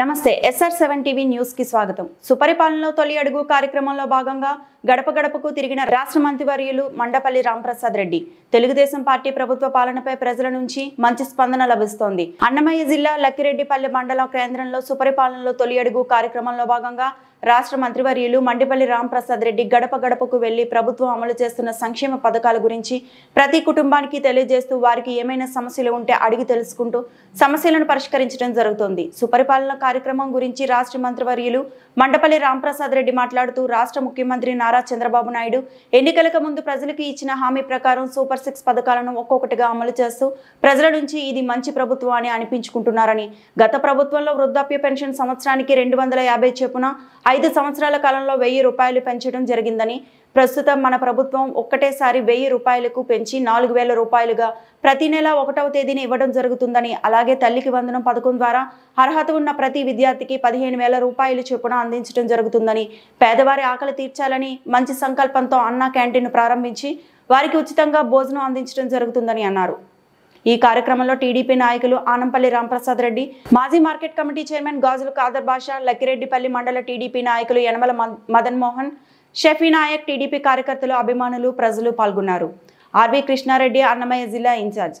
నమస్తే SR7 TV news కి స్వాగతం. సుపరిపాలనలో తొలి అడుగు కార్యక్రమంలో భాగంగా గడప గడపకు తిరిగిన రాష్ట్ర మంత్రివర్యులు మండపల్లి రాంప్రసాద్ రెడ్డి. తెలుగుదేశం పార్టీ ప్రభుత్వ పాలనపై ప్రజల నుంచి మంచి స్పందన లభిస్తోంది. అన్నమయ్య జిల్లా లక్కిరెడ్డిపల్లి మండల కేంద్రంలో సుపరిపాలనలో తొలి అడుగు కార్యక్రమంలో భాగంగా రాష్ట్ర మంత్రివర్యులు మండపల్లి రాంప్రసాద్ రెడ్డి గడప గడపకు వెళ్లి ప్రభుత్వం అమలు చేస్తున్న సంక్షేమ పథకాల గురించి ప్రతి కుటుంబానికి తెలియజేస్తూ వారికి ఏమైనా సమస్యలు ఉంటే అడిగి తెలుసుకుంటూ సమస్యలను పరిష్కరించడం జరుగుతోంది. సుపరిపాలన కార్యక్రమం గురించి రాష్ట్ర మంత్రివర్యులు మండపల్లి రాంప్రసాద్ రెడ్డి మాట్లాడుతూ రాష్ట్ర ముఖ్యమంత్రి నారా చంద్రబాబు నాయుడు ఎన్నికలకు ముందు ప్రజలకు ఇచ్చిన హామీ ప్రకారం సూపర్ 6 పథకాలను ఒక్కొక్కటిగా అమలు చేస్తూ ప్రజల నుంచి ఇది మంచి ప్రభుత్వం అని అనిపించుకుంటున్నారని, గత ప్రభుత్వంలో వృద్ధాప్య పెన్షన్ సంవత్సరానికి 250 చొప్పున 5 సంవత్సరాల కాలంలో 1000 రూపాయలు పెంచడం జరిగిందని, ప్రస్తుతం మన ప్రభుత్వం ఒక్కటేసారి 1000 రూపాయలకు పెంచి 4000 రూపాయలుగా ప్రతి నెల 1వ తేదీన ఇవ్వడం జరుగుతుందని, అలాగే తల్లికి వందనం పథకం ద్వారా అర్హత ఉన్న ప్రతి విద్యార్థికి 15,000 రూపాయలు చొప్పున అందించడం జరుగుతుందని, పేదవారి ఆకలి తీర్చాలని మంచి సంకల్పంతో అన్నా క్యాంటీన్ ప్రారంభించి వారికి ఉచితంగా భోజనం అందించడం జరుగుతుందని అన్నారు. ఈ కార్యక్రమంలో టీడీపీ నాయకులు ఆనంపల్లి రాంప్రసాద్ రెడ్డి, మాజీ మార్కెట్ కమిటీ చైర్మన్ గాజుల ఖాదర్ బాషా, లక్కిరెడ్డిపల్లి మండల టీడీపీ నాయకులు యనమల మదన్ మోహన్, షఫీ నాయక్, టీడీపీ కార్యకర్తలు, అభిమానులు, ప్రజలు పాల్గొన్నారు. ఆర్వి కృష్ణారెడ్డి, అన్నమయ్య జిల్లా ఇన్ఛార్జ్.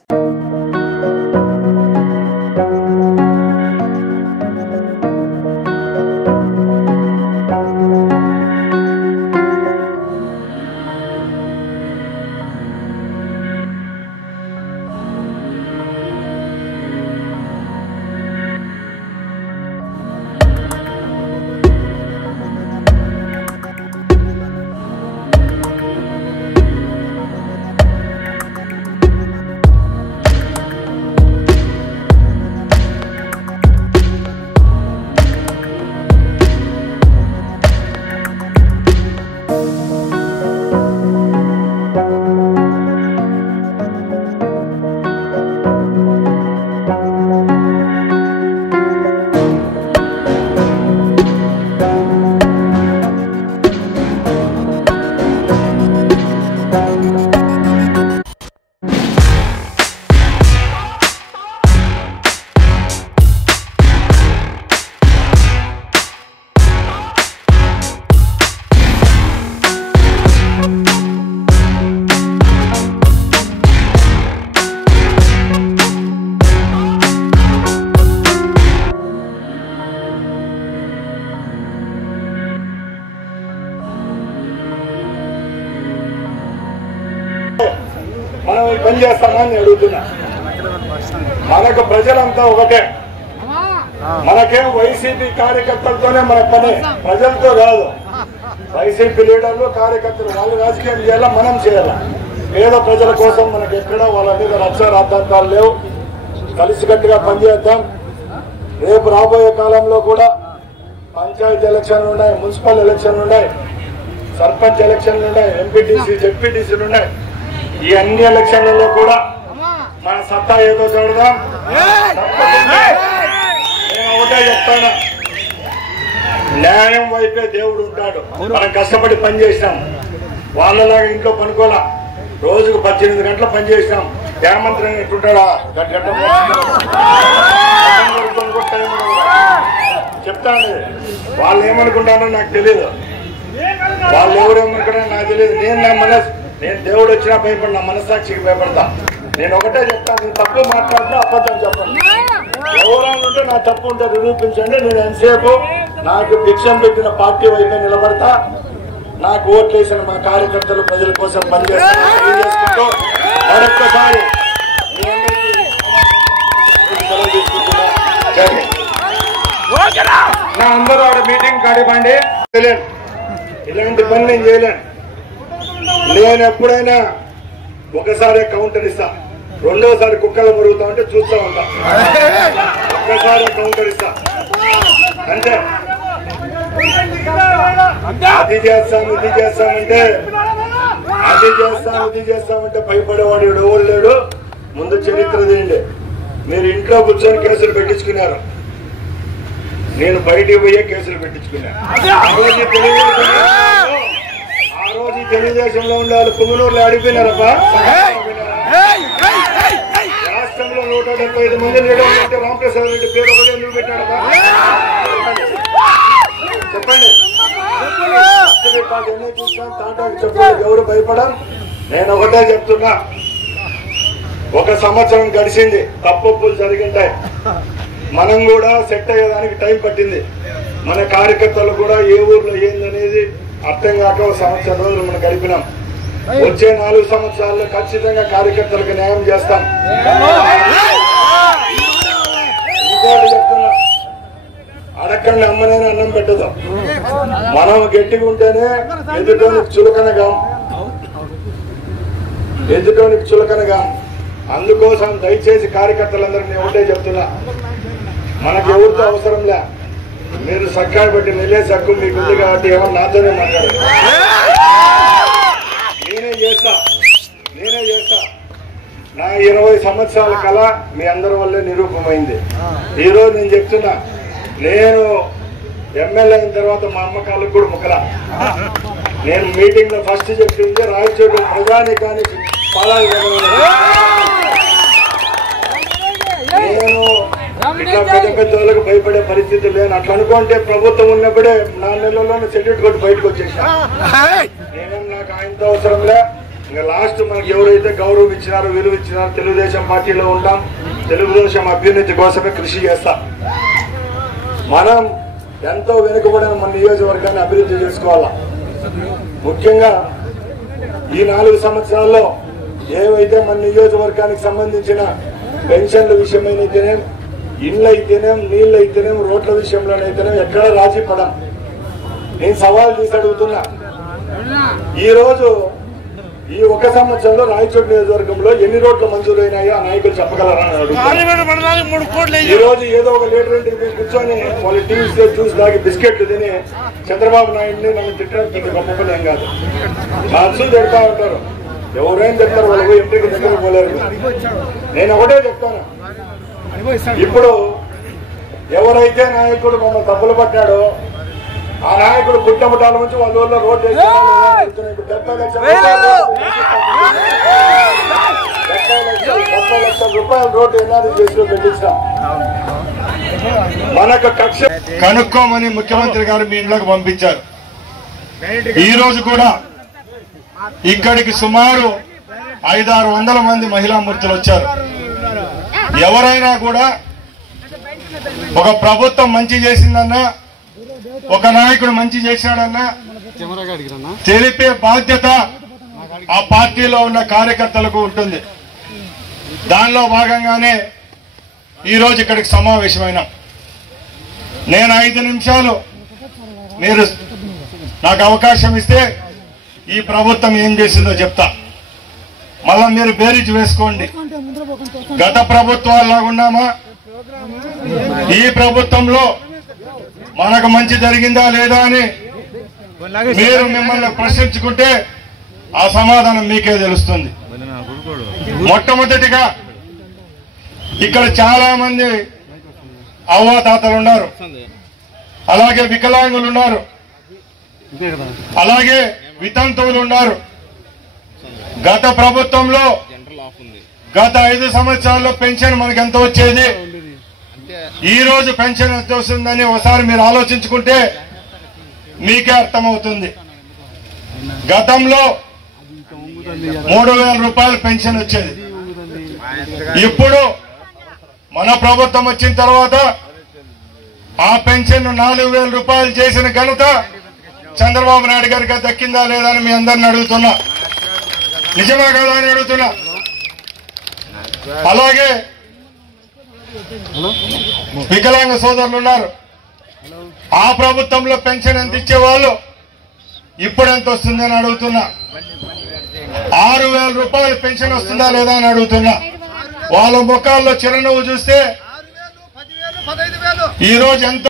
మనం ఈ పని చేస్తామని అడుగుతున్నా. మనకు ప్రజలంతా ఒకటే. మనకేం వైసీపీ కార్యకర్తలతోనే మన పని, ప్రజలతో కాదు. వైసీపీ లీడర్లు, కార్యకర్తలు వాళ్ళు రాజకీయం చేయాలా, మనం చేయాలా. పేద ప్రజల కోసం మనకి ఎక్కడ వాళ్ళ మీద రాద్ధాంతాలు లేవు. కలిసికట్టుగా పనిచేద్దాం. రేపు రాబోయే కాలంలో కూడా పంచాయతీ ఎలక్షన్లు ఉన్నాయి, మున్సిపల్ ఎలక్షన్లు ఉన్నాయి, సర్పంచ్ ఎలక్షన్లు ఉన్నాయి, ఎంపీటీసీ, జెడ్పీటీసీలు ఉన్నాయి. ఈ అన్ని ఎలక్షన్లలో కూడా మన సత్తా ఏదో చూడదాం. నేను ఒకటే చెప్తాను, న్యాయం వైపే దేవుడు ఉంటాడు. మనం కష్టపడి పని చేసినాం. వాళ్ళలాగా ఇంట్లో పనుకోలా. రోజుకు 18 గంటలు పని చేసినాం. హేమంత్రి ఎట్టుంటాడా? చెప్తాను. వాళ్ళు ఏమనుకుంటారో నాకు తెలియదు, వాళ్ళు ఎవరేమనుకుంటారో నాకు తెలియదు. నేను దేవుడు వచ్చినా భయపడి నా మనస్సాక్షికి భయపడతా. నేను ఒకటే చెప్తాను, నేను తప్పు మాట్లాడినా అబద్ధం చెప్పండి. ఎవరైనా ఉంటే నా తప్పు ఉంటే నిరూపించండి. నేను ఎంతసేపు నాకు భిక్షం పెట్టిన పార్టీ వైపే నిలబడతా. నాకు ఓట్లు వేసిన మా కార్యకర్తలు ప్రజల కోసం పనిచేసుకుంటూ మరొక్కసారి నా అందరూ ఆడ మీటింగ్ కాడివ్వండి. ఇలాంటి పని నేను చేయలేను. నేను ఎప్పుడైనా ఒకసారి కౌంటర్ ఇస్తా, రెండోసారి కుక్కలు మురుగుతా ఉంటే చూస్తా ఉంటా. ఒక్కసారి కౌంటర్ ఇస్తా అంటే అది చేస్తాం ఇది చేస్తామంటే భయపడేవాడు ఎవరు లేడు. ముందు చరిత్ర తీయండి. మీరు ఇంట్లో కూర్చొని కేసులు పెట్టించుకున్నారు, నేను బయటికి పోయే కేసులు పెట్టించుకున్నాను. ఆ రోజు తెలుగుదేశంలో ఉండే వాళ్ళు పుంగనూరులో అడిగిపోయినారబ్బా. రాష్ట్రంలో 175 మంది లీడర్లు అంటే రామప్రసాద్ రెడ్డి పేరు ఒకటే ఎందుకు పెట్టాడు? చెప్పండి. తాటాకు చెప్పండి, ఎవరు భయపడం? నేను ఒకటే చెప్తున్నా, 1 సంవత్సరం గడిచింది, తప్పులు జరిగింటాయి. మనం కూడా సెట్ అయ్యేదానికి టైం పట్టింది. మన కార్యకర్తలు కూడా ఏ ఊర్లో ఏందనేది అర్థం కాక 1 సంవత్సరం రోజులు మనం గడిపినాం. వచ్చే 4 సంవత్సరాల్లో ఖచ్చితంగా కార్యకర్తలకు న్యాయం చేస్తాం. ఇంకోటి చెప్తున్నా, అడగండి అమ్మనైనా అన్నం పెట్టదు. మనం గట్టిగా ఉంటేనే ఎదుటోనికి చులకనగా. అందుకోసం దయచేసి కార్యకర్తలందరినీ ఒకటే చెప్తున్నా, మనకు ఎవరితో అవసరం లే. మీరు సక్కాయ బట్టి నిలేసి హక్కు మీకుంది కాబట్టి ఏమన్నా నాతోనే మాట్లాడు. నేనే చేస్తా. నా 20 సంవత్సరాల కళ మీ అందరి వల్లే నిరూపమైంది. ఈరోజు నేను చెప్తున్నా, నేను ఎమ్మెల్యే అయిన తర్వాత మా అమ్మకాలకు కూడా ముక్కల. నేను మీటింగ్ లో ఫస్ట్ చెప్పింది రాయచోటి ప్రజానికానికి పాలాలు. నేను ఇట్లా పెద్ద వాళ్ళకు భయపడే పరిస్థితి లేని. అట్లా అనుకుంటే ప్రభుత్వం ఉన్నప్పుడే 4 నెలల్లోనే సెల్యూట్ కొట్టి బయటకు వచ్చేసా. నేనేం నాకు ఆయనతో అవసరం లే. ఇంకా లాస్ట్ మనకి ఎవరైతే గౌరవం ఇచ్చినారో, విలువ ఇచ్చినారో, తెలుగుదేశం పార్టీలో ఉంటాం. తెలుగుదేశం అభ్యున్నతి కోసమే కృషి చేస్తాం. మనం ఎంతో వెనుకబడిన మన నియోజకవర్గాన్ని అభివృద్ధి చేసుకోవాలా. ముఖ్యంగా ఈ 4 సంవత్సరాల్లో ఏవైతే మన నియోజకవర్గానికి సంబంధించిన పెన్షన్ల విషయమైనైతేనేం, ఇళ్ళు అయితేనేం, నీళ్ళు అయితేనేం, రోడ్ల విషయంలోనైతేనేం ఎక్కడ రాజీ పడం. నేను సవాల్ తీసి అడుగుతున్నా, ఈ రోజు ఈ 1 సంవత్సరంలో రాయచోటి నియోజకవర్గంలో ఎన్ని రోడ్లు మంజూరైనాయో ఆ నాయకులు చెప్పగలరా అని అడుగుతున్నా. ఈ రోజు ఏదో ఒక లీడర్ ఇంటికి కూర్చొని వాళ్ళు టీవీ చూసి దాగి బిస్కెట్లు తిని చంద్రబాబు నాయుడిని నన్ను తిట్టడానికి గొప్ప ఏం కాదు. అసలు తిడతా ఉంటారు, ఎవరైనా చెప్తారు, వాళ్ళు ఇంటికి దగ్గర పోలేరు. నేను ఒకటే చెప్తాను, ఇప్పుడు ఎవరైతే నాయకుడు మమ్మల్ని తప్పులు పట్టాడో ఆ నాయకుడు గుట్టముటాల నుంచి వాళ్ళ ఊళ్ళో రోడ్డు వేసి 70 లక్షల రూపాయల రోడ్డు ఎన్ఆర్ఈ చేసి పెట్టించాం. మనకు కక్ష కనుక్కోమని ముఖ్యమంత్రి గారు మీ ఇంట్లోకి పంపించారు. ఈ రోజు కూడా ఇక్కడికి సుమారు 500-600 మంది మహిళా మూర్తులు వచ్చారు. ఎవరైనా కూడా ఒక ప్రభుత్వం మంచి చేసిందన్నా, ఒక నాయకుడు మంచి చేశాడన్నా తెలిపే బాధ్యత ఆ పార్టీలో ఉన్న కార్యకర్తలకు ఉంటుంది. దానిలో భాగంగానే ఈరోజు ఇక్కడికి సమావేశమైనాం. నేను 5 నిమిషాలు మీరు నాకు అవకాశం ఇస్తే ఈ ప్రభుత్వం ఏం చేసిందో చెప్తా. మళ్ళా మీరు బేరీజ్ వేసుకోండి. గత ప్రభుత్వాల్లో ఉన్నామా, ఈ ప్రభుత్వంలో మనకు మంచి జరిగిందా లేదా అని మీరు మిమ్మల్ని ప్రశ్నించుకుంటే ఆ సమాధానం మీకే తెలుస్తుంది. మొట్టమొదటిగా ఇక్కడ చాలా మంది అవ్వాతాతలు ఉన్నారు, అలాగే వికలాంగులు ఉన్నారు, అలాగే వితంతువులు ఉన్నారు. గత ప్రభుత్వంలో గత 5 సంవత్సరాల్లో పెన్షన్ మనకి ఎంత వచ్చేది, ఈ రోజు పెన్షన్ ఎంత వస్తుందని ఒకసారి మీరు ఆలోచించుకుంటే మీకే అర్థమవుతుంది. గతంలో 3000 రూపాయలు పెన్షన్ వచ్చేది. ఇప్పుడు మన ప్రభుత్వం వచ్చిన తర్వాత ఆ పెన్షన్ 4000 రూపాయలు చేసిన ఘనత చంద్రబాబు నాయుడు గారికి దక్కిందా లేదా అని మీ అందరిని అడుగుతున్నా. నిజమా కాదా అని అడుగుతున్నా. అలాగే వికలాంగ సోదరులు ఉన్నారు. ఆ ప్రభుత్వంలో పెన్షన్ ఎంత ఇచ్చేవాళ్ళు, ఇప్పుడు ఎంత వస్తుందని అడుగుతున్నా. 6000 రూపాయలు పెన్షన్ వస్తుందా లేదా అని అడుగుతున్నా. వాళ్ళ ముఖాల్లో చిరునవ్వు చూస్తే ఈ రోజు ఎంత